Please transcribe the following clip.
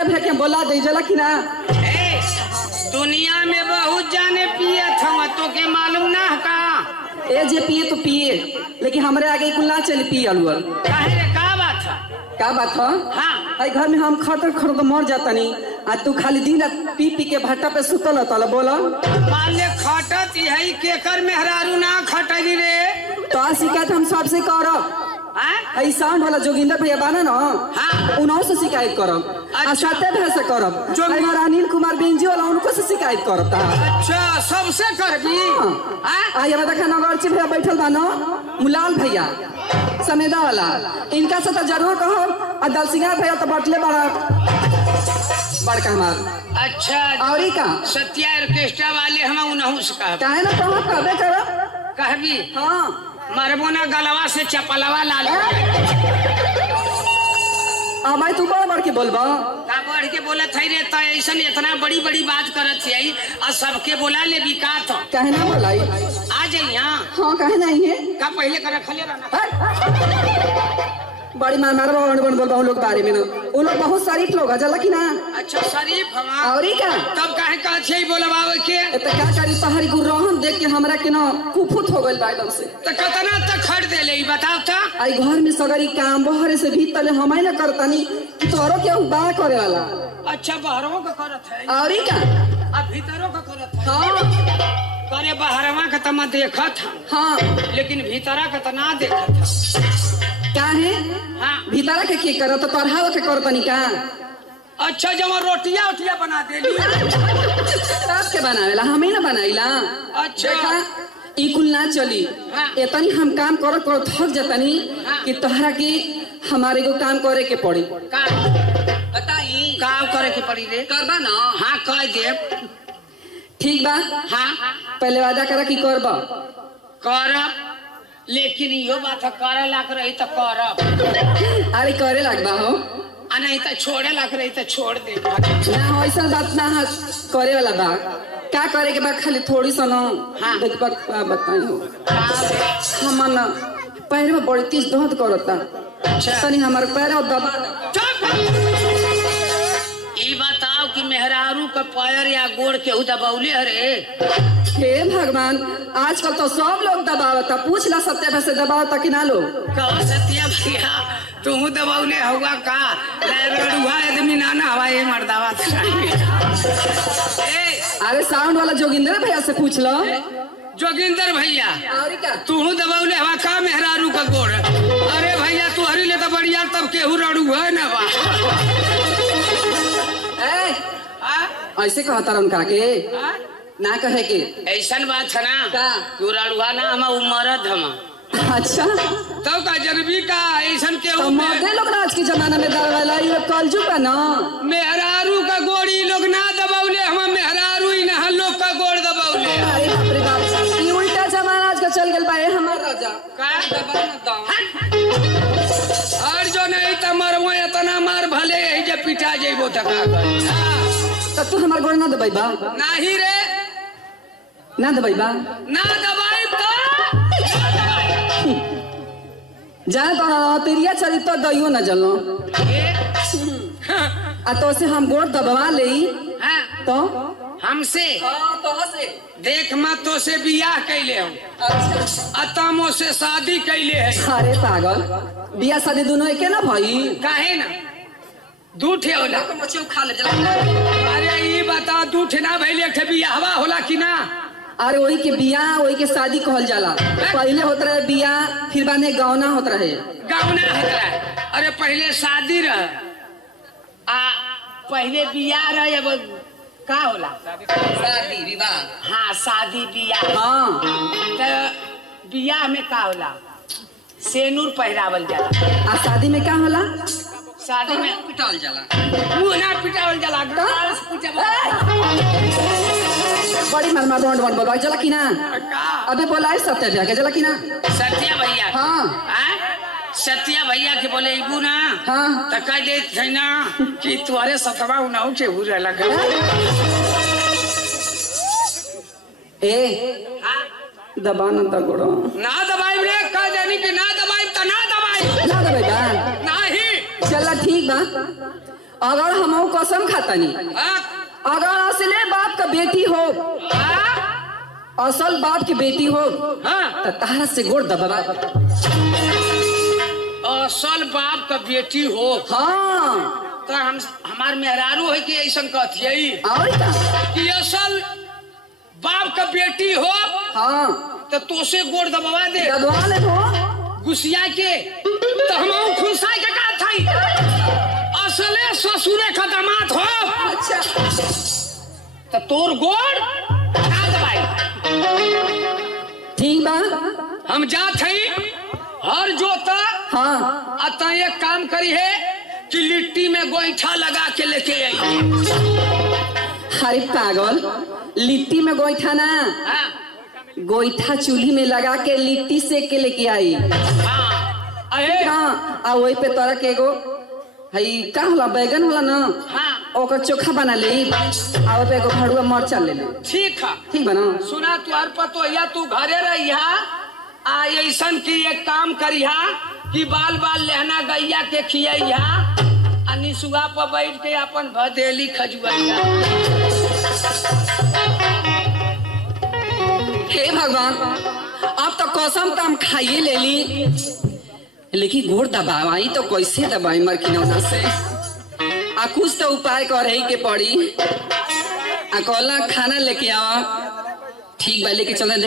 के बोला दे जला कि ना। दुनिया में बहुत जाने पिए था तो के मालूम ना का। ए जे पिए तो पिए लेकिन हमरे आगे कुल ना चल पिए अलुअल। काहे रे का बात है? का बात है? हाँ आई घर में हम खतर खर तो मर जाता नहीं आ तू खाली दिन रात पी पी के भट्टा पे सुतल तल बोला। मान ले खटत यही केकर मेहरारू ना खटली रे। तो शिकायत हम सबसे करब। आई साउंड वाला जोगिंदर भैया बाना ना। हाँ। उन्हों से शिकायत करब। अच्छा। सत्य भैया से करब। हमारा अनिल कुमार बेंजी वाला उनको से शिकायत करब। अच्छा सबसे करबी। आई हमारा देखा नगरची भैया बैठल बा ना मुलाल भैया समेदा वाला इनका से तो जरूर कहो और दलसिंगार भैया तो बटले बड़ा बड़का हमार। अच्छा और का सत्या ऑर्केस्ट्रा वाले हम उनहु से कहब। काहे ना कहो कहबे करब। कहबी हाँ मरबो ना गलवा से चपलवा लाल। अब आई तू बड़ के बोलबा का बढ़ के बोलत है रे तो ऐसा इतना बड़ी बड़ी बात करत है और सबके बोला ले बिकात काहे ना बोलाई आ जाई। हाँ काहे नहीं है का पहले कर रखले रहना बड़ी मार मार बन बोलबा लोग बारे में ना वो लोग बहुत शरीफ लोग है जला कि ना। अच्छा शरीफ हमा और का तब काहे कहछे बोलबावे के त का करी तहरी गुरहन देख के हमरा के ना कुफुत हो गइल बा एकदम से। त कतना तक खड़ दे ले बताओ त। आई घर में सगरी काम बहरे से भीतर हमारे ना करतानी कि तोरो के बा करे वाला। अच्छा बाहरों का करत है और का अब भीतरों का करत है। हाँ करे बाहरवा का तमा देखत हाँ लेकिन भीतरा का त ना देखत काहे हाँ भीतरा के करत तोरहाव के करतनी का। अच्छा जब रोटियां उठिया बना देली तब के बनावेला हमें ना बनाइला। अच्छा देखा ई कुल ना चली। हाँ। इतनी हम काम करत करत थक जातनी हाँ। कि तोहरा के हमारे को काम करे के पड़ी। का बताई काम करे के पड़ी रे करबा ना। हाँ कह दे ठीक बा हाँ पहले वादा करा कि करबा करब लेकिन यो बात करे लाग रही तो करब। अरे करे लगबा हो आ नहीं तो छोड़े लाग रही तो छोड़ दे ना हो ऐसा बात ना है करे वाला बा का करे के बाद खाली थोड़ी सा ना। हाँ। देख बताई हो हम ना पैर में बड़ी तेज दर्द करता अच्छा तनी हमारे पैर और दबा ई बताओ कि मेहरारू का पैर या गोड़ के दबौले हरे। हे भगवान आजकल तो सब लोग दबावता पूछ ला सत्य से दबावता कि ना लोग। कहो सत्या भैया तू दबौले होगा का लड़ुआ आदमी ना ना हवा ये मर्दावा अरे साउंड वाला जोगिंदर भैया से पूछ लो। जोगिंदर भैया और का तू दबौले हवा का मेहरारू का गोड़। अरे भैया तू हरी ले तो बढ़िया तब केहू रड़ू है ना बा ऐसे कहता उनका के ना कहे के ऐसा बात है ना का तू रड़ुआ ना हम उमरद हम। अच्छा तब का जरूरी का ऐसा के तो मर्दे लोग आज के जमाना में दबावेला ये कलजू का ना। मेहरारू का गोड़ी लोग ना दबौले हम मेहरारू ही ना लोग का गोड़ दबौले। अरे बाप रे बाप ये उल्टा जमाना आज का चल गल बा हमार राजा का दबा ना दो और जो नहीं त मरबो इतना मार भले यही जे पिटा जेबो त का तो तू हमार गोड़ ना दबाई बा नहीं रे ना दबाई बा ना दबाई तो जा तो तेरिया चली तो दइयो ना जलो आ तो से हम गोड़ दबवा ले हाँ तो हमसे तो से देख मत तो से बियाह कैले हम अच्छा अतमो से शादी कैले है। अरे पागल बिया शादी दोनों एके ना भाई काहे ना दूठे होला मछली खा ले अरे ये बता दूठे ना भइले एक बियाहवा होला कि ना। अरे वही के बिया वही के शादी कहल जाला पहले होत रहे बिया फिर बाद में गौना होत रहे गौना होता है। अरे पहले शादी रह आ पहले बियाह रहे अब का होला शादी विवाह। हाँ शादी बियाह हाँ तो बियाह में का होला सेनूर पहरावल जाला आ शादी में क्या होला शादी में पिटाल जाला मुंह ना पिटावल जाला बड़ी मरमा बॉन्ड बॉन्ड बोलवा जला कि ना। का अबे बोला है सत्य भैया के जला कि ना। सत्या भैया हाँ सत्या भैया के बोले इबू ना हाँ तो कह दे थे ना कि तुम्हारे सतवा उनाऊ के हुए लगा ए दबा ना दगड़ो ना दबाई रे कह देनी कि ना दबाई तो ना दबाई ना दबाई बा नहीं चला ठीक बा अगर हम कसम खातनी हाँ, अगर असले बाप का बेटी हो, हाँ, असल बाप की बेटी हो, हाँ। तो तारा से गोड़ दबा। असल बाप का बेटी हो हाँ तो हमार मेहरारू है कि ऐसा कहती और क्या? कि असल बाप का बेटी हो हाँ तो तोसे गोड़ दबवा दे दबवा ले हो। गुस्सिया के तो हम खुशाई के कहा था असले ससुरे का दामाद हो अच्छा तो तोर गोड़ ना दबाई। ठीक बा। हम जात हई हर जोता हाँ अतः एक काम करी है कि लिट्टी में गोईठा लगा के लेके आई। अरे पागल, लिट्टी में गोईठा ना, हाँ, गोईठा चूल्ही में लगा के लिट्टी सेक के लेके आई। हाँ, अरे हाँ आ वही पे तोरा के एगो हई का होला बैगन होला ना, हाँ, ओकर चोखा बना ले आ ओहि पे एगो भड़ुआ मरचा ले ले। ठीक है। ठीक बना। सुना तुहार पतो या तू घरे रहिया आ ऐसन की एक काम करिया कि बाल बाल लहना गैया के खियैया आ निसुआ पर बैठ के अपन भदेली खजुआइया। हे भगवान, अब तो कसम तो हम खाइए ले ली, लेकिन गोड़ दबाई तो कैसे दबाई मरकिनौना से? आ कुछ तो उपाय करे के पड़ी। आ कहला खाना लेके आवा। ठीक बा, लेके चल।